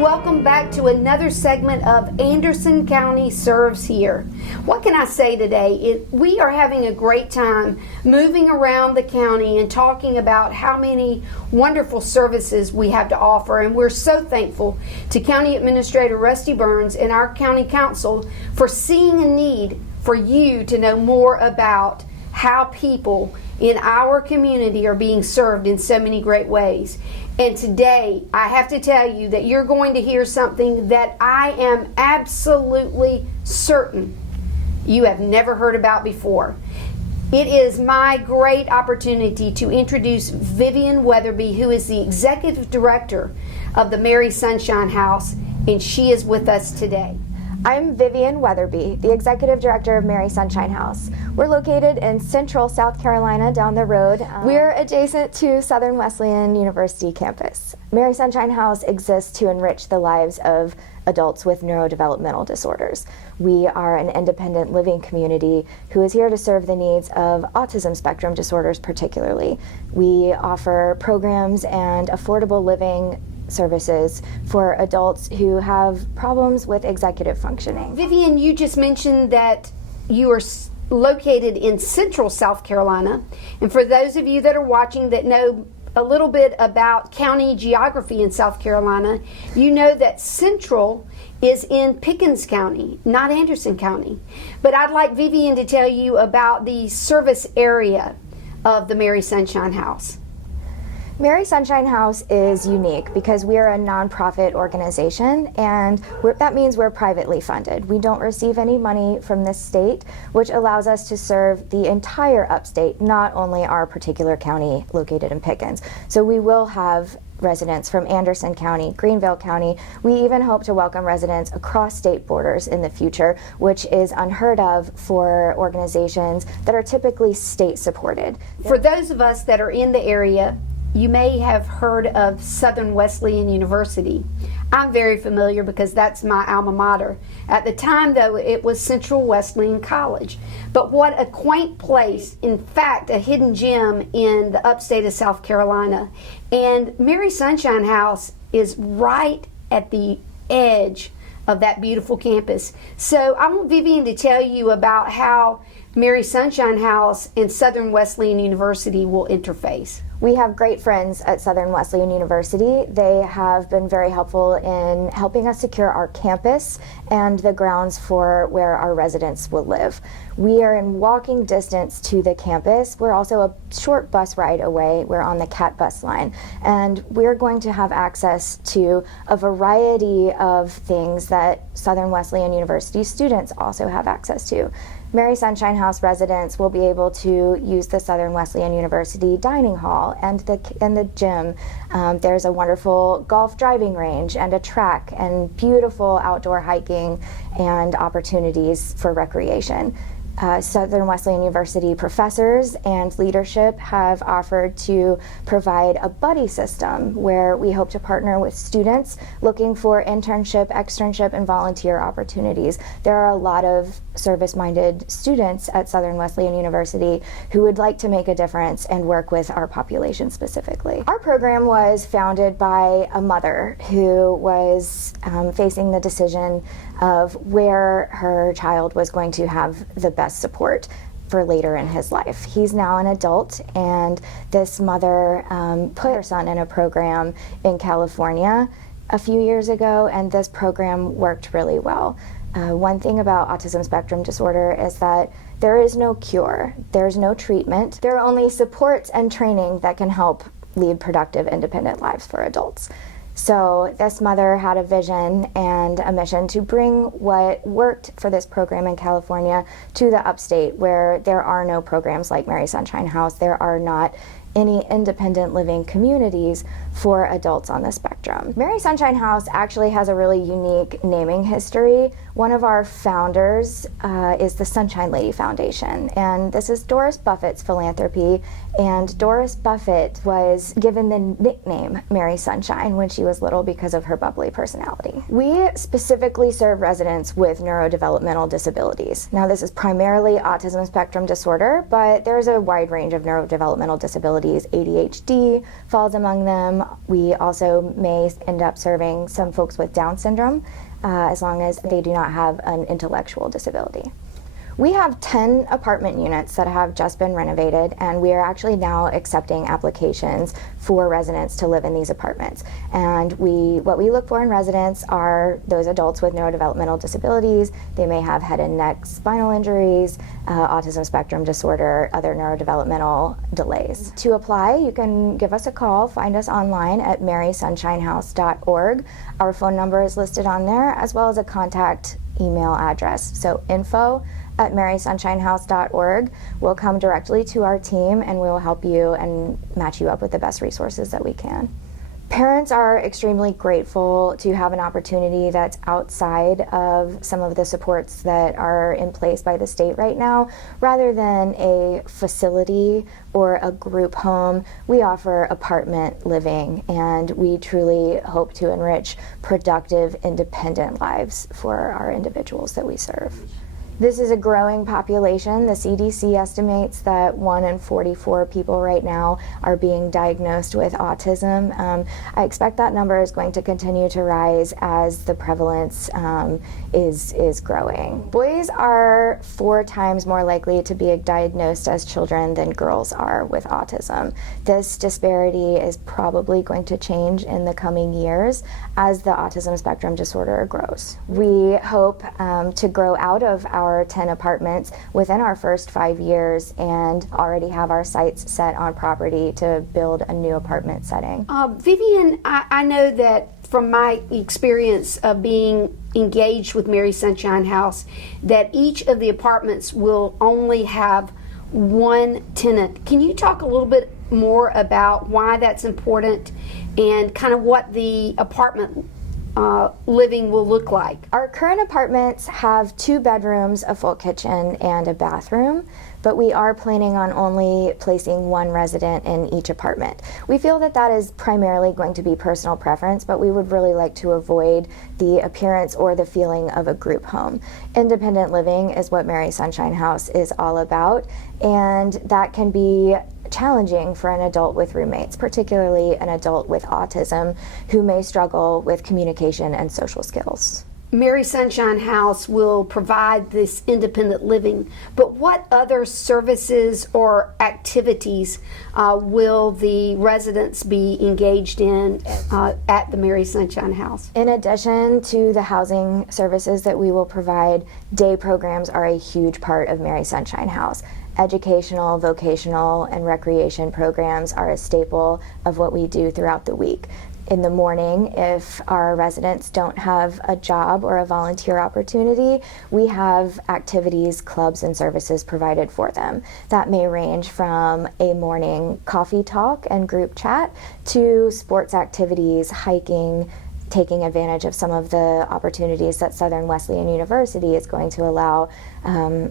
and welcome back to another segment of Anderson County Serves Here. What can I say today? We are having a great time moving around the county and talking about how many wonderful services we have to offer, and we're so thankful to County Administrator Rusty Burns and our County Council for seeing a need for you to know more about how people in our community are being served in so many great ways. And today, I have to tell you that you're going to hear something that I am absolutely certain you have never heard about before. It is my great opportunity to introduce Vivian Weatherby, who is the Executive Director of the Mary Sunshine House, and she is with us today. I'm Vivian Weatherby, the Executive Director of Mary Sunshine House. We're located in central South Carolina down the road. We're adjacent to Southern Wesleyan University campus. Mary Sunshine House exists to enrich the lives of adults with neurodevelopmental disorders. We are an independent living community who is here to serve the needs of autism spectrum disorders particularly. We offer programs and affordable living services for adults who have problems with executive functioning. Vivian, you just mentioned that you are located in central South Carolina, and for those of you that are watching that know a little bit about county geography in South Carolina, you know that central is in Pickens County, not Anderson County. But I'd like Vivian to tell you about the service area of the Mary Sunshine House. Mary Sunshine House is unique because we are a nonprofit organization, and that means we're privately funded. We don't receive any money from the state, which allows us to serve the entire upstate, not only our particular county located in Pickens. So we will have residents from Anderson County, Greenville County. We even hope to welcome residents across state borders in the future, which is unheard of for organizations that are typically state supported. For those of us that are in the area, you may have heard of Southern Wesleyan University. I'm very familiar because that's my alma mater. At the time, though, it was Central Wesleyan College. But what a quaint place, in fact, a hidden gem in the upstate of South Carolina. And Mary Sunshine House is right at the edge of that beautiful campus. So I want Vivian to tell you about how Mary Sunshine House and Southern Wesleyan University will interface. We have great friends at Southern Wesleyan University. They have been very helpful in helping us secure our campus and the grounds for where our residents will live. We are in walking distance to the campus. We're also a short bus ride away. We're on the CAT bus line, and we're going to have access to a variety of things that Southern Wesleyan University students also have access to. Mary Sunshine House residents will be able to use the Southern Wesleyan University dining hall and the gym. There's a wonderful golf driving range and a track and beautiful outdoor hiking and opportunities for recreation. Southern Wesleyan University professors and leadership have offered to provide a buddy system where we hope to partner with students looking for internship, externship, and volunteer opportunities. There are a lot of service-minded students at Southern Wesleyan University who would like to make a difference and work with our population specifically. Our program was founded by a mother who was facing the decision of where her child was going to have the best support for later in his life. He's now an adult, and this mother put her son in a program in California a few years ago, and this program worked really well. One thing about autism spectrum disorder is that there is no cure, there's no treatment. There are only supports and training that can help lead productive, independent lives for adults. So this mother had a vision and a mission to bring what worked for this program in California to the upstate, where there are no programs like Mary Sunshine House. There are not any independent living communities for adults on the spectrum. Mary Sunshine House actually has a really unique naming history. One of our founders is the Sunshine Lady Foundation, and this is Doris Buffett's philanthropy, and Doris Buffett was given the nickname Mary Sunshine when she was little because of her bubbly personality. We specifically serve residents with neurodevelopmental disabilities. Now, this is primarily autism spectrum disorder, but there's a wide range of neurodevelopmental disabilities disabilities. ADHD falls among them. We also may end up serving some folks with Down syndrome, as long as they do not have an intellectual disability. We have 10 apartment units that have just been renovated, and we are actually now accepting applications for residents to live in these apartments. And what we look for in residents are those adults with neurodevelopmental disabilities. They may have head and neck spinal injuries, autism spectrum disorder, other neurodevelopmental delays. To apply, you can give us a call, find us online at marysunshinehouse.org. Our phone number is listed on there, as well as a contact email address. So info@marysunshinehouse.org. We'll come directly to our team and we'll help you and match you up with the best resources that we can. Parents are extremely grateful to have an opportunity that's outside of some of the supports that are in place by the state right now. Rather than a facility or a group home, we offer apartment living, and we truly hope to enrich productive, independent lives for our individuals that we serve. This is a growing population. The CDC estimates that 1 in 44 people right now are being diagnosed with autism. I expect that number is going to continue to rise as the prevalence is growing. Boys are 4 times more likely to be diagnosed as children than girls are with autism. This disparity is probably going to change in the coming years as the autism spectrum disorder grows. We hope to grow out of our 10 apartments within our first 5 years and already have our sights set on property to build a new apartment setting. Vivian, I know that from my experience of being engaged with Mary Sunshine House, that each of the apartments will only have one tenant. Can you talk a little bit more about why that's important and kind of what the apartment living will look like? Our current apartments have 2 bedrooms, a full kitchen, and a bathroom, but we are planning on only placing 1 resident in each apartment. We feel that that is primarily going to be personal preference, but we would really like to avoid the appearance or the feeling of a group home. Independent living is what Mary Sunshine House is all about, and that can be challenging for an adult with roommates, particularly an adult with autism who may struggle with communication and social skills. Mary Sunshine House will provide this independent living, but what other services or activities will the residents be engaged in at the Mary Sunshine House? In addition to the housing services that we will provide, day programs are a huge part of Mary Sunshine House. Educational, vocational, and recreation programs are a staple of what we do throughout the week. In the morning, if our residents don't have a job or a volunteer opportunity, we have activities, clubs, and services provided for them. That may range from a morning coffee talk and group chat to sports activities, hiking, taking advantage of some of the opportunities that Southern Wesleyan University is going to allow,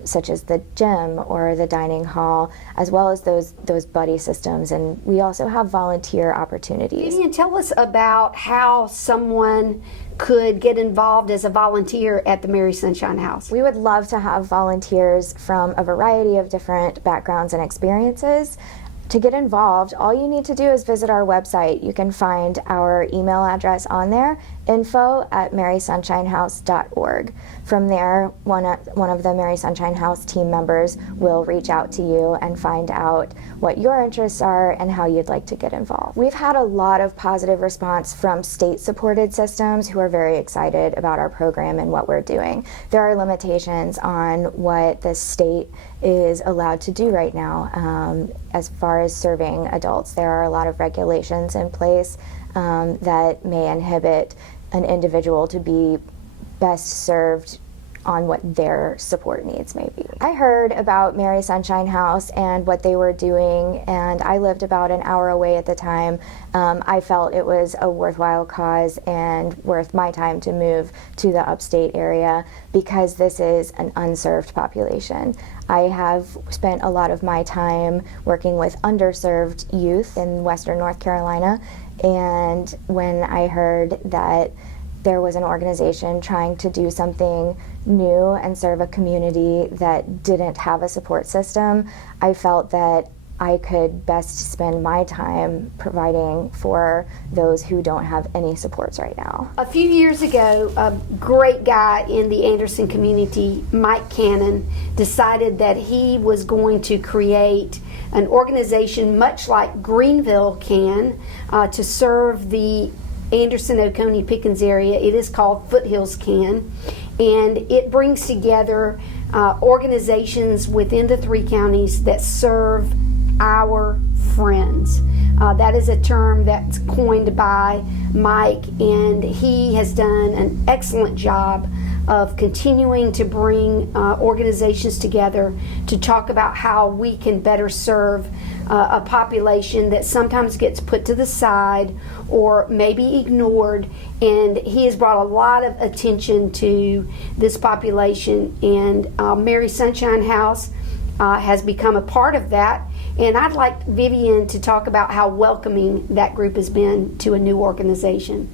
such as the gym or the dining hall, as well as those buddy systems. And we also have volunteer opportunities. Can you tell us about how someone could get involved as a volunteer at the Mary Sunshine House? We would love to have volunteers from a variety of different backgrounds and experiences. To get involved, all you need to do is visit our website. You can find our email address on there, info@marysunshinehouse.org. From there, one of the Mary Sunshine House team members will reach out to you and find out what your interests are and how you'd like to get involved. We've had a lot of positive response from state-supported systems who are very excited about our program and what we're doing. There are limitations on what the state is allowed to do right now as far as serving adults. There are a lot of regulations in place that may inhibit an individual to be best served on what their support needs may be. I heard about Mary Sunshine House and what they were doing, and I lived about an hour away at the time. I felt it was a worthwhile cause and worth my time to move to the upstate area because this is an unserved population. I have spent a lot of my time working with underserved youth in Western North Carolina, and when I heard that there was an organization trying to do something new and serve a community that didn't have a support system, I felt that I could best spend my time providing for those who don't have any supports right now. A few years ago, a great guy in the Anderson community, Mike Cannon, decided that he was going to create an organization much like Greenville can to serve the Anderson, Oconee, Pickens area. It is called Foothills Can, and it brings together organizations within the 3 counties that serve our friends. That is a term that's coined by Mike, and he has done an excellent job of continuing to bring organizations together to talk about how we can better serve a population that sometimes gets put to the side or maybe ignored. And he has brought a lot of attention to this population, and Mary Sunshine House has become a part of that. And I'd like Vivian to talk about how welcoming that group has been to a new organization.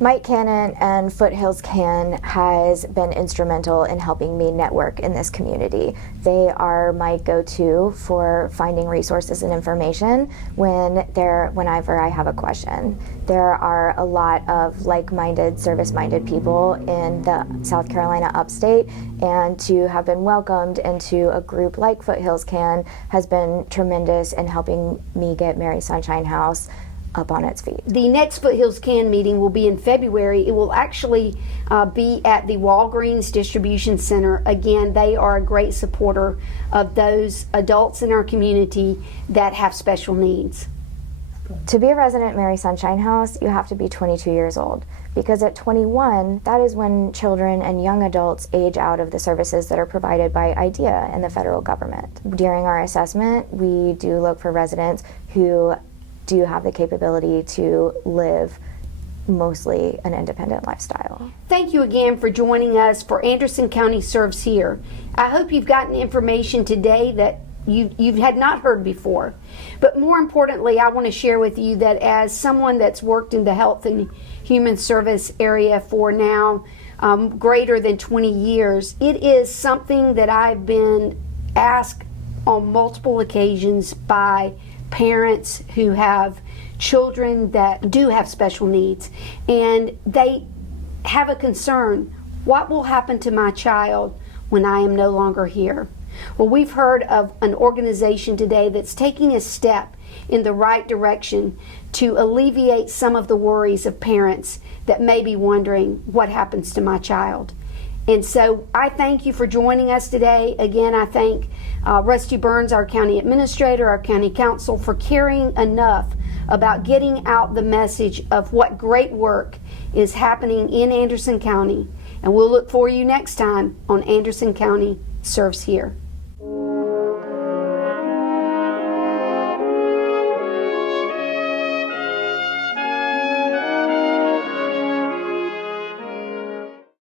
Mike Cannon and Foothills Can has been instrumental in helping me network in this community. They are my go-to for finding resources and information whenever I have a question. There are a lot of like-minded, service-minded people in the South Carolina upstate, and to have been welcomed into a group like Foothills Can has been tremendous in helping me get Mary Sunshine House up on its feet. The next Foothills Can meeting will be in February. It will actually be at the Walgreens Distribution Center. Again, they are a great supporter of those adults in our community that have special needs. To be a resident at Mary Sunshine House, you have to be 22 years old, because at 21, that is when children and young adults age out of the services that are provided by IDEA and the federal government. During our assessment, we do look for residents who do have the capability to live mostly an independent lifestyle. Thank you again for joining us for Anderson County Serves Here. I hope you've gotten information today that you had not heard before. But more importantly, I want to share with you that as someone that's worked in the health and human service area for now greater than 20 years, it is something that I've been asked on multiple occasions by parents who have children that do have special needs, and they have a concern: what will happen to my child when I am no longer here? Well, we've heard of an organization today that's taking a step in the right direction to alleviate some of the worries of parents that may be wondering, what happens to my child? And so I thank you for joining us today. Again, I thank Rusty Burns, our county administrator, our county council, for caring enough about getting out the message of what great work is happening in Anderson County. And we'll look for you next time on Anderson County Serves Here.